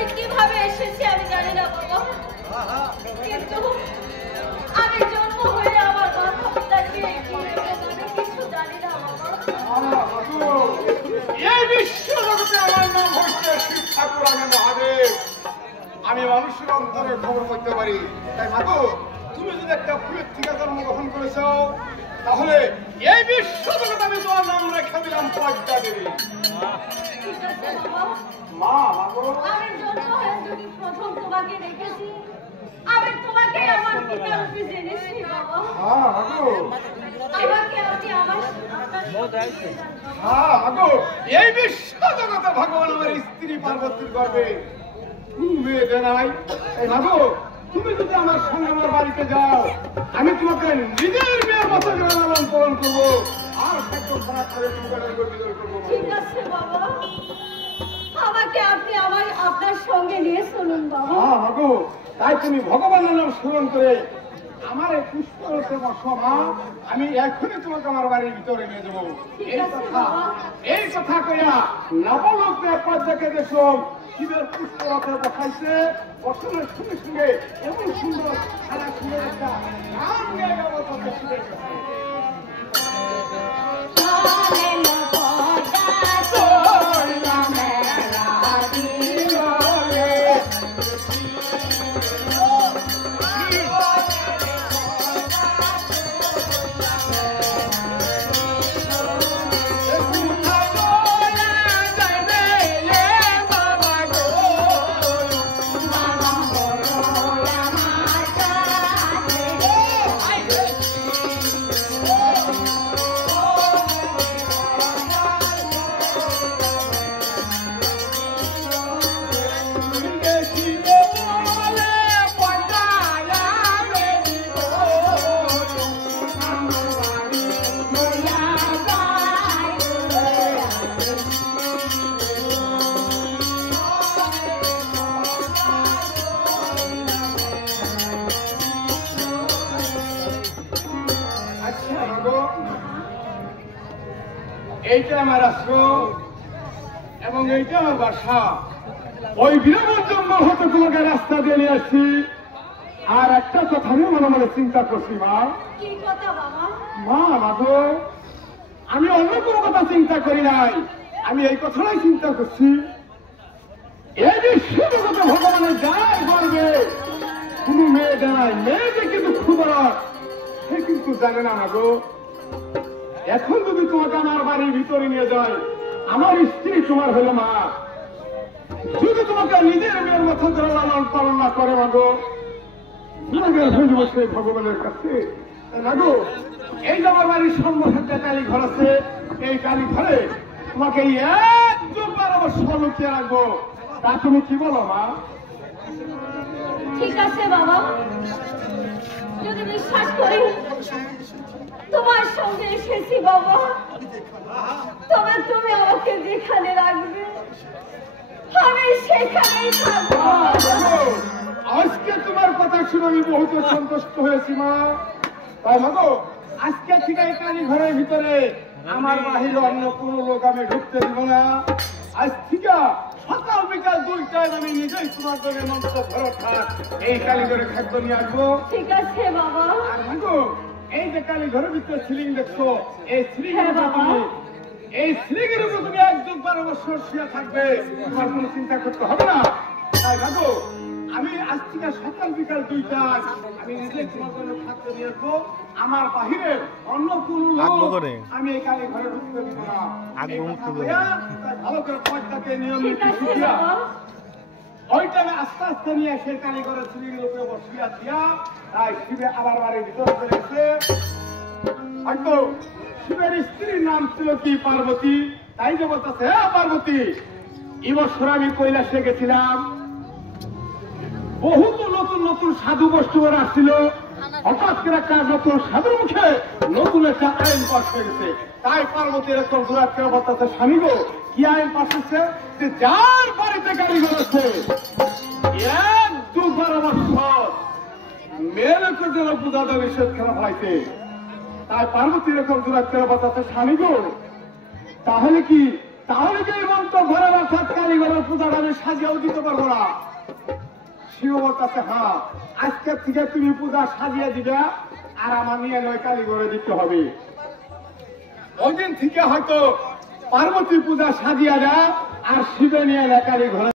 আমি কিভাবে এসেছি আমি জানি না বাবা, কিন্তু আমি জন্ম হয়ে আমার মাথা পিতাকে আমি কিছু জানি না বাবা। এই বিশ্ব জগতে আমার নাম হচ্ছে শিব ঠাকুর, আমি মহাদেব। আমি মানুষের অন্তরে খবর করতে পারি। তাই মাগো, তুমি যদি একটা ফুলের থেকে জন্মগ্রহণ করেছ, তাহলে এই বিশ্ব জগতে আমি তোমার নাম রেখে দিলাম পদ্মা দেবী। ঠিক আছে বাবা। মা মাগো, আমি জন্ম হয়ে যদি প্রথম তোমাকে দেখেছি, আমি তোমাকে আমার পিতা রূপে জেনেছি বাবা। হ্যাঁ মাগো, আমাকে আপনি আমার হ্যাঁ মাগো, এই বিশ্ব জগতে ভগবান আমার স্ত্রী পার্বতীর গর্ভে মেয়ে দেয়। এই মাগো, তুমি যদি আমার সঙ্গে আমার বাড়িতে যাও, আমি তোমাকে নিজের মেয়ের মতো লালন পালন করবো, আর খাদ্য খারাপ করে তোমাকে বিতরণ করবো। ঠিক আছে বাবা, আমাকে আপনি আপনার সঙ্গে নিয়ে চলুন বাবা। হ্যাঁ মাগো, তাই তুমি ভগবানের নাম স্মরণ করে আমার এই পুষ্পরতে বসো মা, আমি এখনই তোমাকে আমার বাড়ির ভিতরে নিয়ে যাবো। এই কথা কইয়া নবলোকে পর্যাকে দেখো শিবের পুষ্পরথে বসাইছে, বসানোর সঙ্গে সঙ্গে এমন সুন্দর সারা সুন্দর একটা গান গেয়ে গেল তাদের শিবের কাছে। এইটা আমার আশ্রম এবং এইটা আমার বাসা। ওই বীরবন জঙ্গল হতে তোমাকে রাস্তা দিয়ে নিয়ে আসছি। আর একটা কথা আমি মনে মনে চিন্তা করছি মা। কি কথা বাবা? মা মাগো, আমি অন্য কোনো কথা চিন্তা করি নাই, আমি এই কথাটাই চিন্তা করছি। এই বিশ্ব জগতে ভগবানের যার গর্বে কোনো মেয়ে দেয়, মেয়ে যে কিন্তু ক্ষুদা সে কিন্তু জানে না মাগো। এখন যদি তোমাকে আমার বাড়ির ভিতরে নিয়ে যায়, আমার স্ত্রী তোমার হলো মা, যদি তোমাকে নিজের মেয়ের মতো ধরে লালন পালন না করে মাগো, সেই ভগবানের কাছে মাগো। এই যে আমার বাড়ির সম্মুখে কালী ঘর আছে, এই কালী ঘরে তোমাকে একবার অবশ্য লুকিয়ে রাখবো। তা তুমি কি বলো মা? ঠিক আছে বাবা, যদি বিশ্বাস করি তোমার সঙ্গে এসেছি বাবা, তবে তুমি আমাকে যেখানে রাখবে আমি সেখানেই থাকবো। আজকে তোমার কথা শুনে আমি বহুত সন্তুষ্ট হয়েছি মা। তাই মাগো, আজকে থেকে এই কালী ঘরের ভিতরে আমার বাহিরে অন্য কোন লোক আমি ঢুকতে দিব না। আজ থেকে সকাল বিকাল 2 টাইম আমি নিজেই তোমার জন্য মন্ত্র ভরত থাক এই কালী ঘরে খাদ্য নিয়ে আসবো। ঠিক আছে বাবা। আর মাগো, এই যে কালী ঘরের ভিতরে সিলিং দেখছো, এই সিলিং এই সিলিংয়ের উপর তুমি 1-12 বছর শুয়ে থাকবে, তোমার কোনো চিন্তা করতে হবে না। তাই মাগো, আমি আজ থেকে সকাল বিকাল 2 টাইম আমি নিজে তোমার জন্য খাদ্য নিয়ে আসবো। আমার বাহিরে অন্য কোন লোক আমি এই কালী ঘরে ঢুকতে দিব না। ভালো করে পয়সাকে নিয়মিত শিখিয়া ওইটা আমি আস্তে আস্তে নিয়ে সেই কালী ঘরের সিলিংয়ের উপরে বসিয়া দিয়া, তাই শিবে আবার বাড়ির ভিতরে চলে গেছে। হয়তো শিবের স্ত্রীর নাম ছিল কি পার্বতী। তাই যে বলতেছে, হ্যাঁ পার্বতী, এই বছর আমি কৈলাসে গেছিলাম, বহুত নতুন নতুন সাধু বস্তুরা আসছিল। হঠাৎ করে একটা নতুন সাধুর মুখে নতুন একটা আইন পাশ হয়ে গেছে। তাই পার্বতীর এরকম দুরাত করে বলতেছে, স্বামী গো, কি আইন পাশ হচ্ছে যে যার বাড়িতে গাড়ি ঘরেছে 1-12 বছর মেয়েকে যেন পূজা দেওয়া নিষেধ খেলা ফেলাইছে। তাই পার্বতী এরকম দুরাত করে বলতেছে, স্বামী গো, তাহলে কি এই মন্ত্র ঘরে অর্থাৎ কালী ঘরের পূজাটা আমি সাজিয়েও দিতে পারবো না। শিব বলতেছে হ্যাঁ, আজকের থেকে তুমি পূজা সাজিয়ে দিবে আর আমার নিয়ে নয় কালীঘরে দিতে হবে। ওই দিন থেকে হয়তো পার্বতী পূজা সাজিয়ে দেয় আর শিবে নিয়ে নয় কালীঘরে